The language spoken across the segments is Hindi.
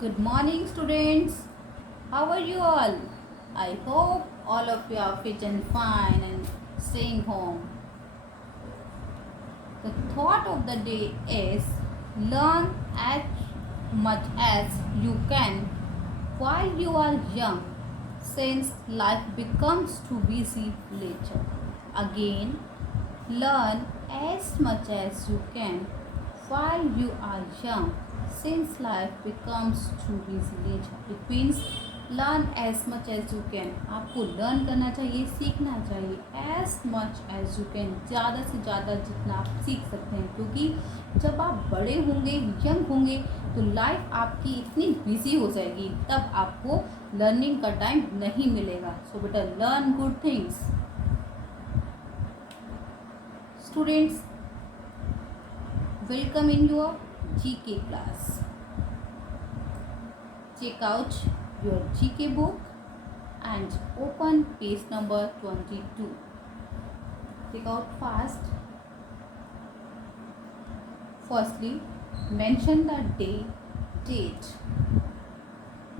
Good morning, students. How are you all? I hope all of you are fit and fine and staying home. The thought of the day is learn as much as you can while you are young, since life becomes too busy later. Again, learn as much as you can while you are young, since life becomes too busy later. It means learn as much as you can. आपको लर्न करना चाहिए, सीखना चाहिए as much as you can, ज़्यादा से ज़्यादा जितना आप सीख सकते हैं, क्योंकि जब आप बड़े होंगे, यंग होंगे, तो लाइफ आपकी इतनी बिजी हो जाएगी, तब आपको लर्निंग का टाइम नहीं मिलेगा. सो बेटा learn good things. Students, welcome in your GK class. Check out your GK book and open page number 22. Take out fast. Firstly, mention the day, date.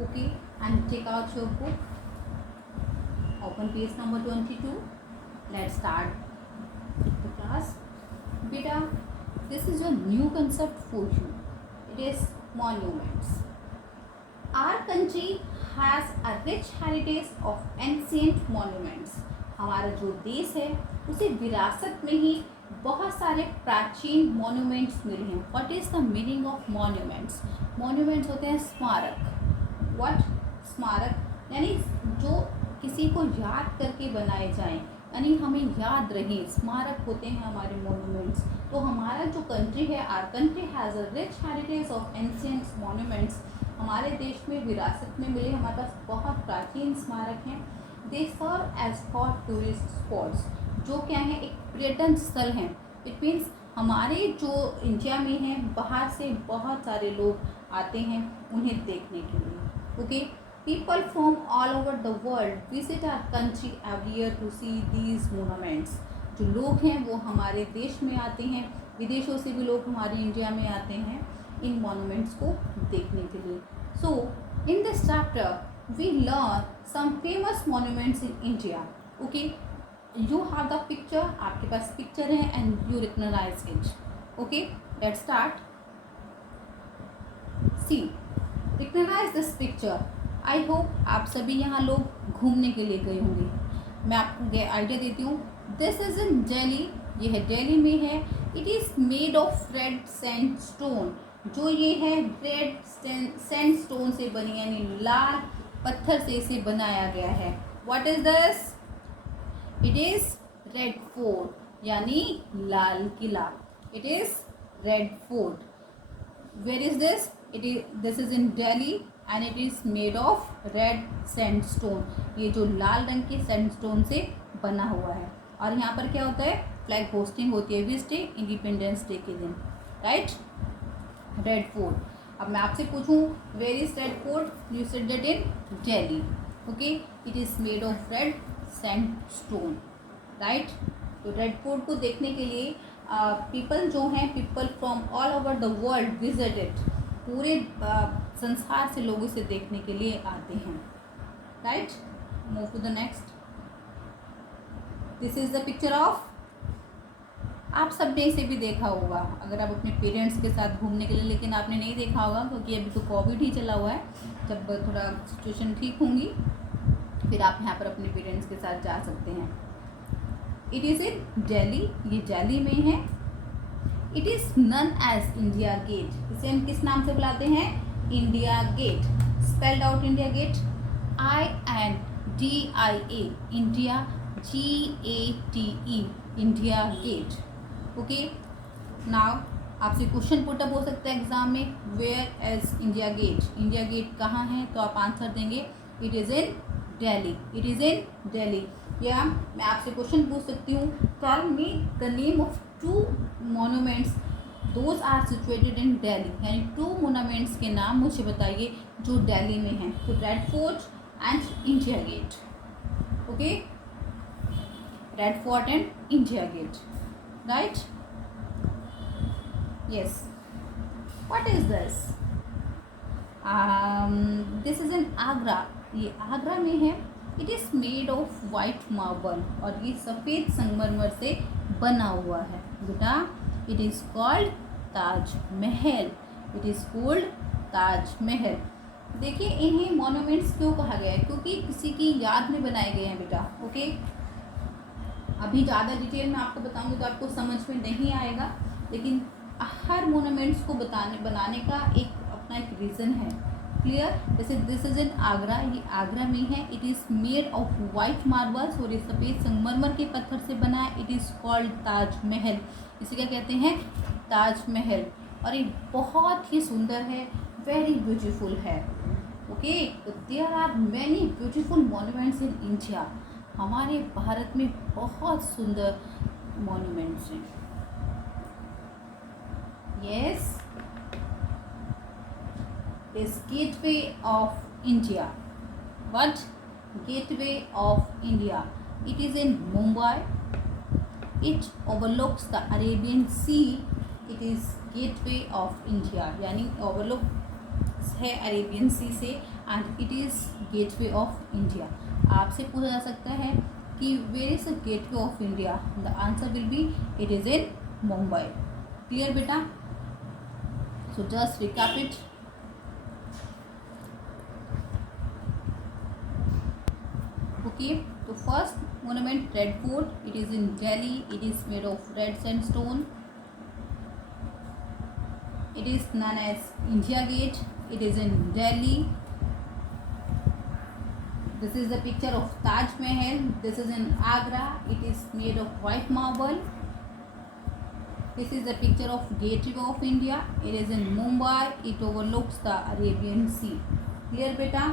Okay, and take out your book. Open page number 22. Let's start the class. Beta, this is a new concept for you. It is monuments. Our country has a rich heritage of ancient monuments. हमारा जो देश है उसे विरासत में ही बहुत सारे प्राचीन मॉन्यूमेंट्स मिले हैं. What is the meaning of monuments? Monuments होते हैं स्मारक. व्हाट? स्मारक यानी जो किसी को याद करके बनाए जाएं, यानी हमें याद रहे. स्मारक होते हैं हमारे मॉन्यूमेंट्स. तो हमारा जो कंट्री है, our country has a rich heritage of ancient monuments. हमारे देश में विरासत में मिले हमारे पास बहुत प्राचीन स्मारक हैं. They serve as hot tourist spots, जो क्या है, एक पर्यटन स्थल हैं. इट मीन्स हमारे जो इंडिया में हैं, बाहर से बहुत सारे लोग आते हैं उन्हें देखने के लिए. Okay, people from all over the world visit our country every year to see these monuments. जो लोग हैं वो हमारे देश में आते हैं, विदेशों से भी लोग हमारे इंडिया में आते हैं इन मॉन्यूमेंट्स को देखने के लिए. So in this chapter we learn some famous monuments in India. Okay, you have the picture, आपके पास पिक्चर है and you recognize it. Okay, let's start. See, recognize this picture. I hope आप सभी यहाँ लोग घूमने के लिए गए होंगे. मैं आपको आइडिया देती हूँ. This is in Delhi. ये है दिल्ली में है. It is made of red sandstone. जो ये है रेड सैंडस्टोन से बनी, यानी लाल पत्थर से इसे बनाया गया है. What is this? It is Red Fort, यानी Lal Qila. It is Red Fort. Where is this? This is in Delhi and it is made of red sandstone. ये जो लाल रंग के सैंडस्टोन से बना हुआ है. और यहाँ पर क्या होता है? फ्लैग होस्टिंग होती है. Which day? इंडिपेंडेंस डे के दिन. राइट? Red fort. अब मैं आपसे पूछूं where is red fort? You said that in Delhi. Okay, it is made of red sandstone. Right? तो रेड फोर्ट को देखने के लिए पीपल जो हैं, people from all over the world visit it. पूरे संसार से लोग इसे देखने के लिए आते हैं. Right? Move to the next. This is the picture of. आप सब ने इसे भी देखा होगा अगर आप अपने पेरेंट्स के साथ घूमने के लिए, लेकिन आपने नहीं देखा होगा क्योंकि अभी तो कोविड ही चला हुआ है. जब थोड़ा सिचुएशन ठीक होंगी फिर आप यहाँ पर अपने पेरेंट्स के साथ जा सकते हैं. It is in Delhi. ये दिल्ली में है. It is known as India gate. इसे हम किस नाम से बुलाते हैं? India gate. Spelled out India gate. INDIA. India. GATE. India gate. Okay, now आपसे क्वेश्चन पुटअप हो सकता है एग्जाम में. Where is India gate? इंडिया गेट कहाँ है? तो आप आंसर देंगे it is in Delhi. It is in Delhi. या मैं आपसे क्वेश्चन पूछ सकती हूँ, tell me the name of 2 monuments those are situated in Delhi. यानी 2 monuments के नाम मुझे बताइए जो दिल्ली में हैं. तो red fort and India gate. Okay, red fort and India gate. Right? Yes. What is this? This is in Agra, ये आगरा में है। It is made of white marble, और ये सफ़ेद संगमरमर से बना हुआ है बेटा। It is called Taj Mahal, it is called Taj Mahal. देखिए इन्हें मॉन्यूमेंट्स क्यों कहा गया है, क्योंकि किसी की याद में बनाए गए हैं बेटा। ओके, अभी ज़्यादा डिटेल में आपको बताऊंगी तो आपको समझ में नहीं आएगा, लेकिन हर मोनूमेंट्स को बनाने का अपना एक रीज़न है। क्लियर? जैसे दिस इज इन आगरा, ये आगरा में है। It is made of white marbles, और ये सफ़ेद संगमरमर के पत्थर से बना है। It is called Taj Mahal, इसे क्या कहते हैं? ताज महल। और ये बहुत ही सुंदर है, वेरी ब्यूटीफुल है। Okay, there are many beautiful monuments in India. हमारे भारत में बहुत सुंदर मॉन्यूमेंट्स हैं। Yes, is gateway of India. What? Gateway of India. It is in Mumbai. It overlooks the Arabian Sea. It is gateway of India. यानी overlook है अरेबियन सी से, and it is gateway of India. आपसे पूछा जा सकता है कि where is the gateway of India? The answer will be it is in Mumbai. Clear बेटा? So just recap it. Okay, so first monument Red Fort. It is in Delhi. It is made of red sandstone. It is known as India Gate. It is in Delhi. This is the picture of Taj Mahal. This is in Agra. It is made of white marble. This is the picture of Gateway of India. It is in Mumbai. It overlooks the Arabian Sea. Clear बेटा?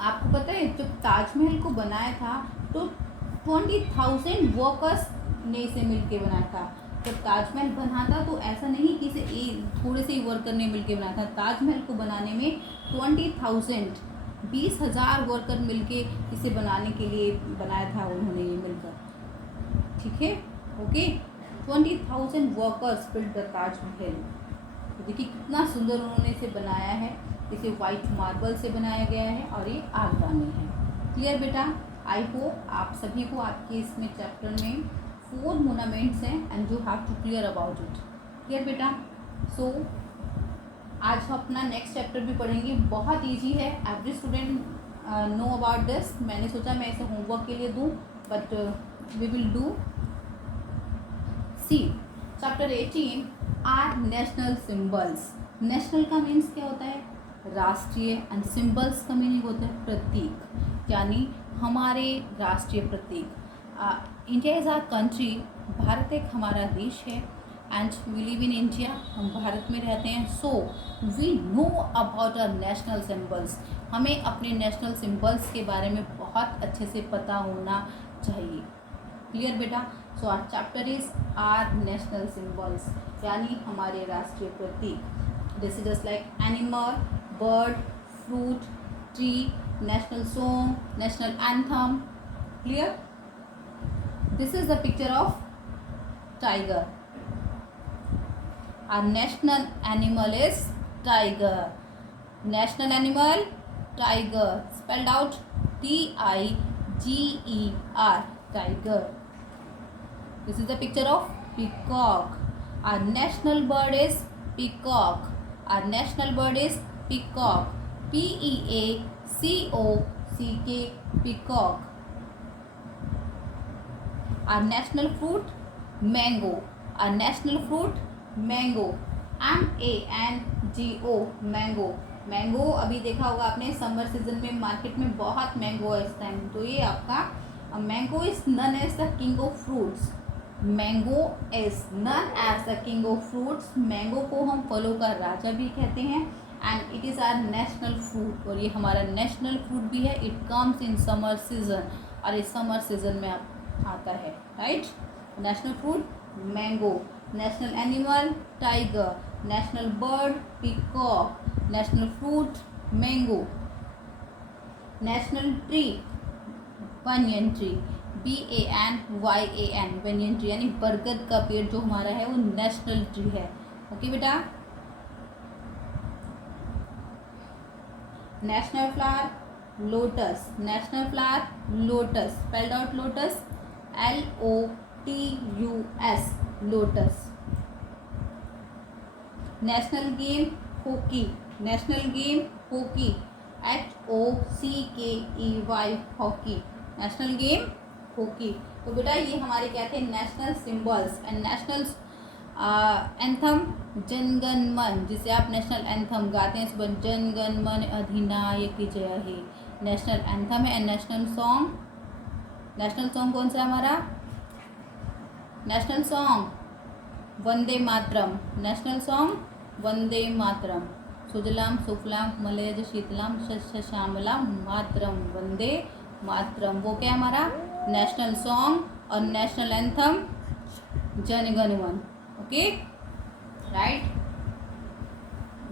आपको पता है जब ताजमहल को बनाया था तो 20,000 वर्कर्स ने इसे मिलके बनाया था। जब ताजमहल बना था तो ऐसा नहीं कि इसे थोड़े से ही वर्कर ने मिलके बनाया था। ताजमहल को बनाने में 20,000 वर्कर मिलके इसे बनाने के लिए बनाया था उन्होंने, ये मिलकर। ठीक है, okay. 20,000 workers build the Taj Mahal. देखिए कितना सुंदर उन्होंने इसे बनाया है। इसे वाइट मार्बल से बनाया गया है और ये आगरा में है। क्लियर बेटा? आई होप आप सभी को आपके इसमें चैप्टर में 4 मोनूमेंट्स हैं and you have to clear about it. Clear बेटा? सो आज हम अपना नेक्स्ट चैप्टर भी पढ़ेंगे। बहुत ईजी है, every student know about this. मैंने सोचा मैं इसे होमवर्क के लिए दूँ, but we will do. See chapter 18 are national symbols. National का मीन्स क्या होता है? राष्ट्रीय। एंड सिंबल्स का मीनिंग होता है प्रतीक, यानी हमारे राष्ट्रीय प्रतीक। India is our country, Bharat एक हमारा देश है। And we live in India, हम भारत में रहते हैं। So we know about our national symbols, हमें अपने नेशनल सिंबल्स के बारे में बहुत अच्छे से पता होना चाहिए। क्लियर बेटा? So our chapter is our national symbols, यानी हमारे राष्ट्रीय प्रतीक। This is just like animal, bird, fruit, tree, national song, national anthem. Clear? This is the picture of tiger. Our national animal is tiger. National animal, tiger. Spelled out Tiger. Tiger. This is the picture of peacock. Our national bird is peacock. Our national bird is peacock. Peacock. Peacock. Our national fruit, mango. Our national fruit, mango. MANGO, mango. Mango अभी देखा होगा आपने, समर सीजन में मार्केट में बहुत मैंगो है इस टाइम। तो ये आपका mango is known as the king of fruits. Mango is known as the king of fruits. Mango को हम फलों का राजा भी कहते हैं। And it is our national fruit, और ये हमारा नेशनल फ्रूट भी है। It comes in summer season, और इस समर सीजन में आता है, right? National fruit mango, national animal tiger, national bird peacock, national fruit mango, national tree banyan tree, BANYAN, banyan tree, यानी बरगद का पेड़ जो हमारा है वो नेशनल ट्री है। ओके बेटा? national flower, lotus, national flower, lotus, spelled out lotus, LOTUS, lotus. National game hockey, national game hockey, HOCKEY, hockey, national game hockey. तो बेटा ये हमारे क्या थे national symbols and national anthem Jana Gana Mana, जिसे आप नेशनल एंथम गाते हैं सुबह, जनगण मन अधिनायक जय हे, नेशनल एंथम है. एंड नेशनल सॉन्ग कौन सा है हमारा? National song Vande Mataram, national song Vande Mataram. सुजलाम सुफलाम मलयज शीतलाम शस्य श्यामलाम मातरम वंदे मातरम. वो क्या हमारा नेशनल सॉन्ग और national anthem Jana Gana Mana. Okay right,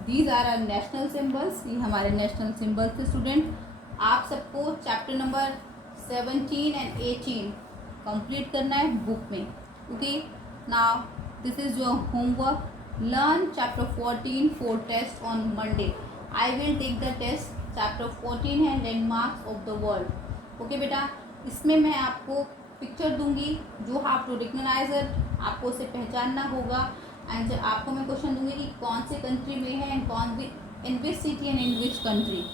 these are our national symbols. ये हमारे नेशनल सिंबल्स थे स्टूडेंट. आप सबको चैप्टर नंबर 17 एंड 18 कंप्लीट करना है बुक में. Okay now this is your homework. Learn chapter 14 for test on Monday. I will take the test. Chapter 14 है landmarks of the world. Okay बेटा, इसमें मैं आपको पिक्चर दूंगी, जो हैव टू रिकग्नाइज इट. आपको उसे पहचानना होगा. एंड आपको मैं क्वेश्चन दूंगी कि कौन से कंट्री में है and in which city and in which country.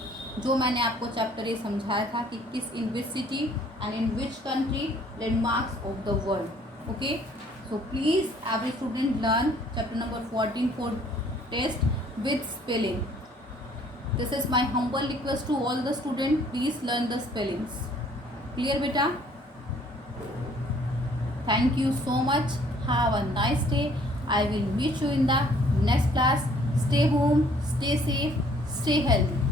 जो मैंने आपको चैप्टर ये समझाया था कि किस in which city and in which country landmarks of the world. Okay, so please every student learn chapter number 14 for test with spelling. This is my humble request to all the students. Please learn the spellings. Clear beta? Thank you so much. Have a nice day. I will meet you in the next class. Stay home, stay safe, stay healthy.